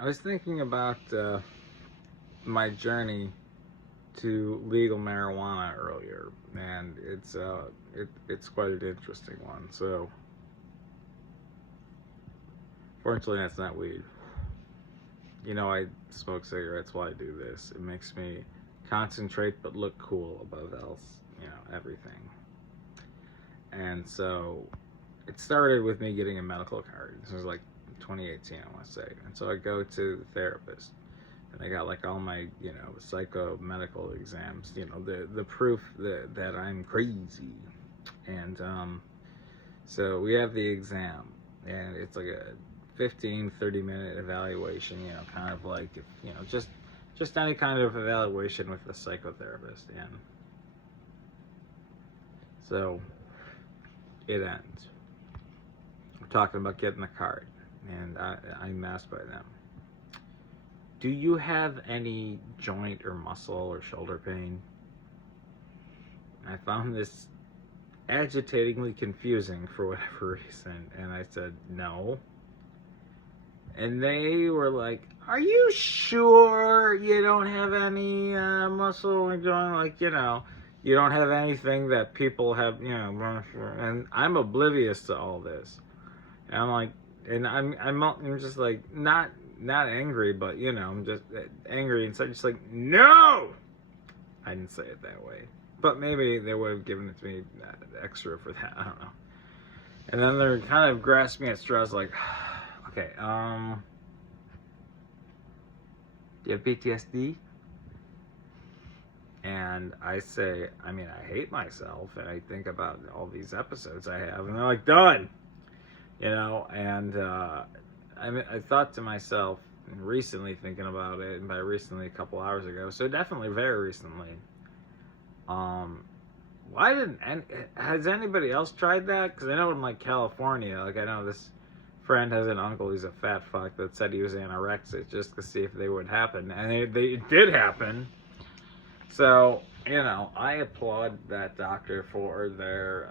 I was thinking about my journey to legal marijuana earlier, and it's quite an interesting one. So, fortunately, that's not weed. You know, I smoke cigarettes while I do this. It makes me concentrate but look cool above else, everything. And so, it started with me getting a medical card. This was like 2018, I want to say. And so I go to the therapist, and I got like all my, psychomedical exams, the proof that I'm crazy. And so we have the exam, and it's like a 15-30 minute evaluation, kind of like, just any kind of evaluation with a psychotherapist. And so it ends. We're talking about getting the card, and I'm asked by them, do you have any joint or muscle or shoulder pain? I found this agitatingly confusing for whatever reason, and I said no. And they were like, are you sure you don't have any muscle or joint, you don't have anything that people have, and I'm oblivious to all this. And I'm like, and I'm just like, not angry, but I'm just angry inside, just like, no! I didn't say it that way, but maybe they would have given it to me extra for that, I don't know. And then they're kind of grasping at straws, like, okay, do you have PTSD? And I say, I hate myself, and I think about all these episodes I have, and they're like, done! And I thought to myself, recently thinking about it, and by recently a couple hours ago, so definitely very recently, has anybody else tried that? Because I know in California, I know this friend has an uncle who's a fat fuck that said he was anorexic just to see if they would happen, and it did happen. So, I applaud that doctor for their,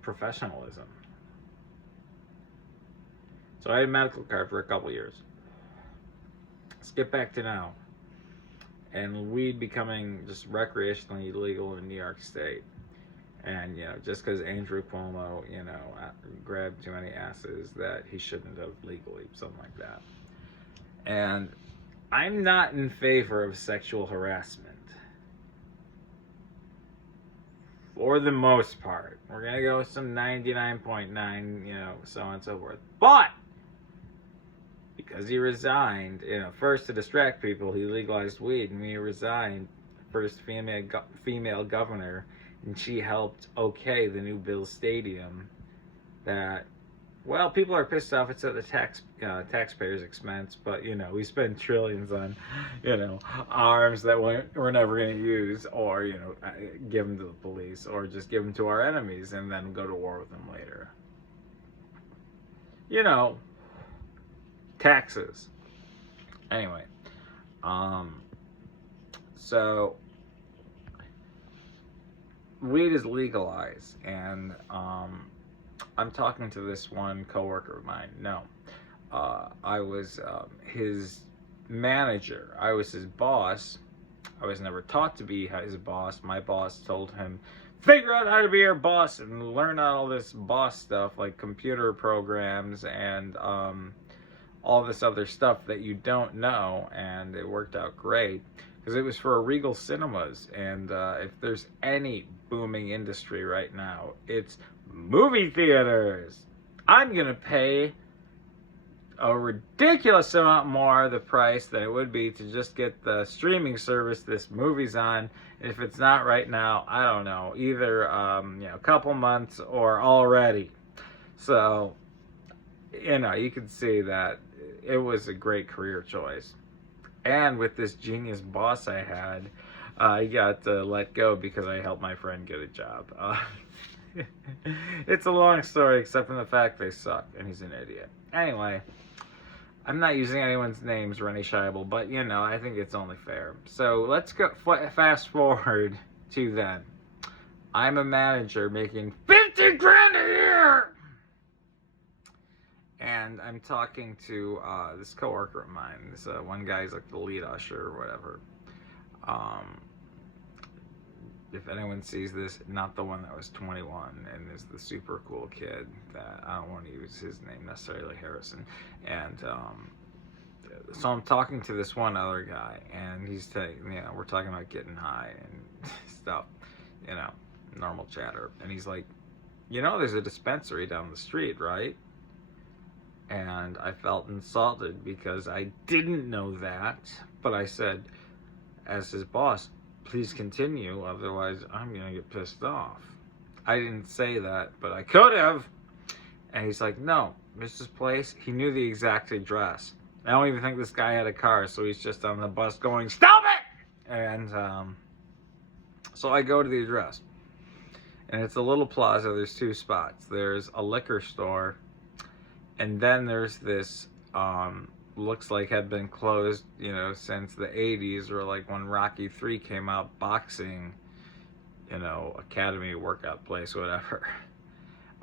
professionalism. So I had a medical card for a couple years. Let's get back to now. And weed becoming just recreationally illegal in New York State. And, just because Andrew Cuomo, grabbed too many asses that he shouldn't have legally, something like that. And I'm not in favor of sexual harassment. For the most part. We're going to go with some 99.9, so on and so forth. But because he resigned, first to distract people, he legalized weed, and when he resigned, first female governor, and she helped okay the new Bills Stadium. That, well, people are pissed off. It's at the taxpayers' expense, but we spend trillions on, arms that we're never going to use, or give them to the police, or just give them to our enemies and then go to war with them later. Taxes. Anyway, so weed is legalized, and I'm talking to this one coworker of mine. No, I was his manager. I was his boss. I was never taught to be his boss. My boss told him, figure out how to be your boss and learn all this boss stuff like computer programs and all this other stuff that you don't know, and it worked out great because it was for Regal Cinemas, and if there's any booming industry right now, it's movie theaters. I'm gonna pay a ridiculous amount more the price than it would be to just get the streaming service this movie's on, and if it's not right now, I don't know, either a couple months or already. So you can see that it was a great career choice. And with this genius boss I had, I got let go because I helped my friend get a job. It's a long story, except for the fact they suck, and he's an idiot. Anyway, I'm not using anyone's names, Rennie Scheibel, but I think it's only fair. So let's go fast forward to then. I'm a manager making $50,000 a year! And and I'm talking to this coworker of mine. This one guy's like the lead usher or whatever. If anyone sees this, not the one that was 21 and is the super cool kid that I don't want to use his name necessarily, Harrison. And so I'm talking to this one other guy, and he's saying, we're talking about getting high and stuff, normal chatter. And he's like, there's a dispensary down the street, right? And I felt insulted because I didn't know that, but I said, as his boss, please continue, otherwise I'm gonna get pissed off. I didn't say that, but I could have. And he's like, no, Mrs. Place. He knew the exact address. I don't even think this guy had a car, so he's just on the bus going, stop it! And so I go to the address. And it's a little plaza. There's two spots. There's a liquor store, and then there's this looks like had been closed, since the 80s, or like when Rocky 3 came out, boxing, academy, workout place, whatever.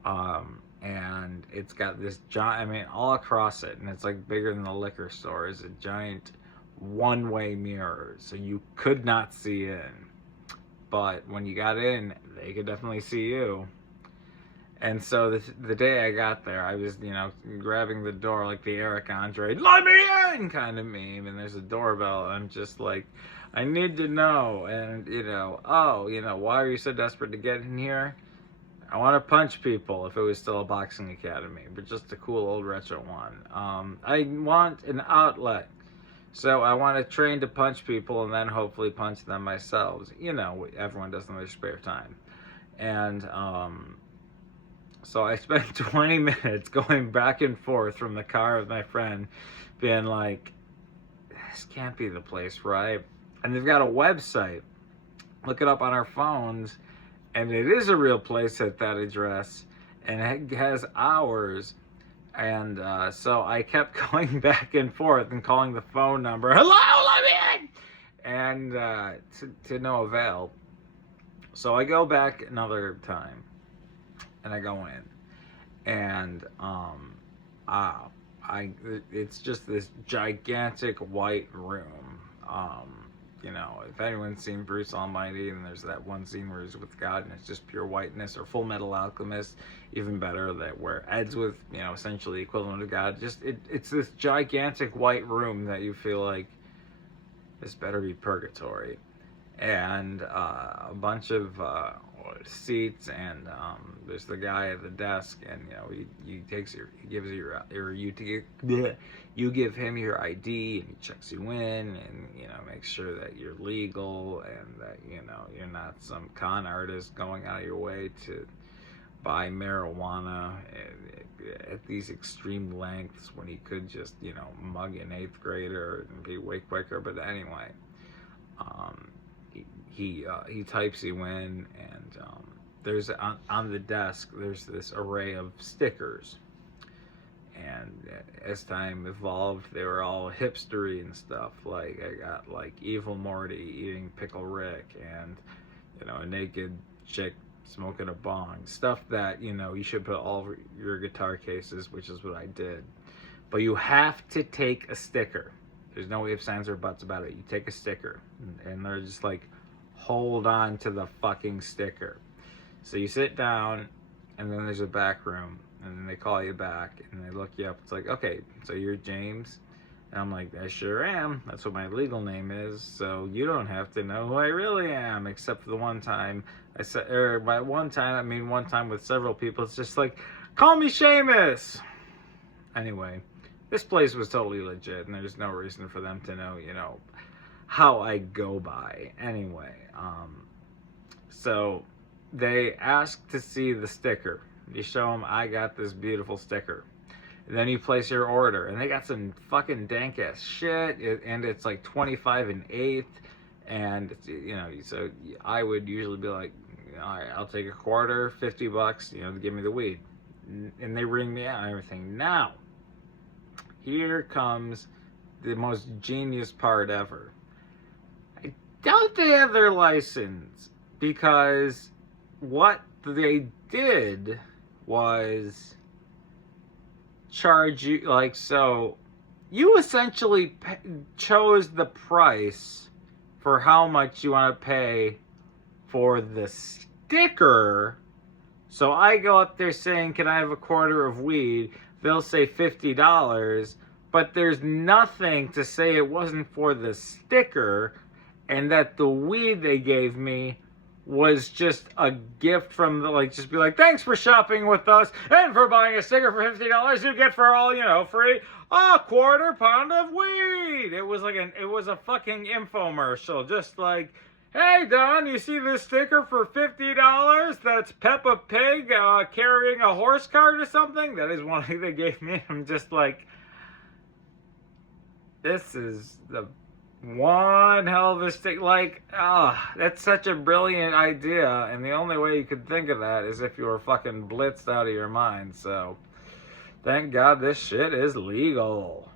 And it's got this giant, all across it, and it's like bigger than the liquor store, is a giant one-way mirror, so you could not see in. But when you got in, they could definitely see you. And so the day I got there, I was, grabbing the door like the Eric Andre, let me in kind of meme. And there's a doorbell. And I'm just like, I need to know. And, why are you so desperate to get in here? I want to punch people if it was still a boxing academy, but just a cool old retro one. I want an outlet. So I want to train to punch people and then hopefully punch them myself. Everyone does in their spare time. And, so I spent 20 minutes going back and forth from the car with my friend, being like, this can't be the place, right? And they've got a website. Look it up on our phones, and it is a real place at that address, and it has hours. And so I kept going back and forth and calling the phone number, hello, let me in! And to no avail. So I go back another time. And I go in, and it's just this gigantic white room. If anyone's seen Bruce Almighty, and there's that one scene where he's with God, and it's just pure whiteness, or Full Metal Alchemist, even better, that where Ed's with, essentially the equivalent of God. It's this gigantic white room that you feel like this better be purgatory, and a bunch of seats, and there's the guy at the desk, and you give him your ID, and he checks you in, and makes sure that you're legal, and that you're not some con artist going out of your way to buy marijuana at these extreme lengths when he could just mug an 8th grader and be way quicker. But anyway, he types you in, and there's on the desk there's this array of stickers, and as time evolved, they were all hipstery and stuff. Like I got like Evil Morty eating Pickle Rick, and a naked chick smoking a bong, stuff that you should put all over your guitar cases, which is what I did. But you have to take a sticker. There's no ifs, ands, or buts about it. You take a sticker, and they're just like, hold on to the fucking sticker. So you sit down, and then there's a back room, and then they call you back, and they look you up. It's like, okay, so you're James? And I'm like, I sure am. That's what my legal name is. So you don't have to know who I really am, except for the one time I said, or by one time, I mean one time with several people. It's just like, call me Seamus. Anyway, this place was totally legit, and there's no reason for them to know, how I go by. Anyway, so they ask to see the sticker. You show them, I got this beautiful sticker. And then you place your order, and they got some fucking dank ass shit, and it's like 25 and 1/8, and so I would usually be like, all right, I'll take a quarter, $50, to give me the weed, and they ring me out and everything. Now, here comes the most genius part ever. I doubt they have their license, because what they did was charge you, like, so you essentially chose the price for how much you want to pay for the sticker. So I go up there saying, can I have a quarter of weed? They'll say $50, but there's nothing to say it wasn't for the sticker, and that the weed they gave me was just a gift from the, like, just be like, thanks for shopping with us, and for buying a sticker for $50, you get for all, you know, free a quarter pound of weed. It was like it was a fucking infomercial, just like, hey Don, you see this sticker for $50? That's Peppa Pig carrying a horse cart or something. That is one thing they gave me. I'm just like, this is the one hell of a stick. Like, that's such a brilliant idea, and the only way you could think of that is if you were fucking blitzed out of your mind. So thank God this shit is legal.